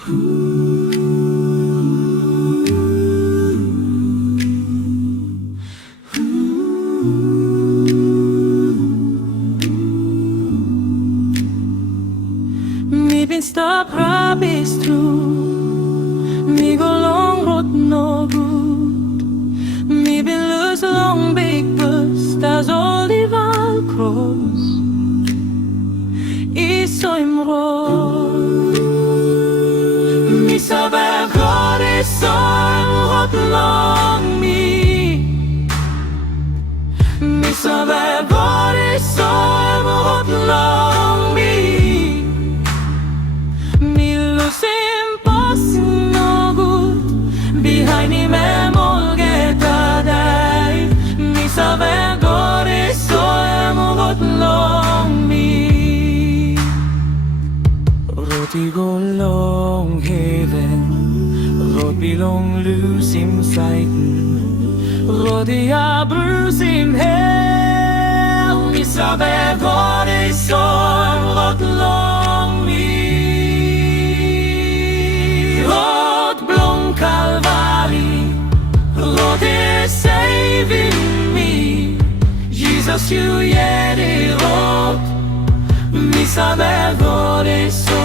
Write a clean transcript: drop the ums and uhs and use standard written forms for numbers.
Mi pinsta prabis tu, mi golong rot no good. Mi bin lose long big bus, that's all the val cross. I så imrot, mi saber god I så imrot long mi. Mi saber god I så imrot long mi. Behind him and molgeta dai mi saber god I så imrot long mi. Roti go long heaven, roti long lose him sight, roti a bruise him hell. Mi saber god I så imrot long mi. Rot blom Calvary, Lord is saving me. Jesus, you yet it wrote. Mi saber god I så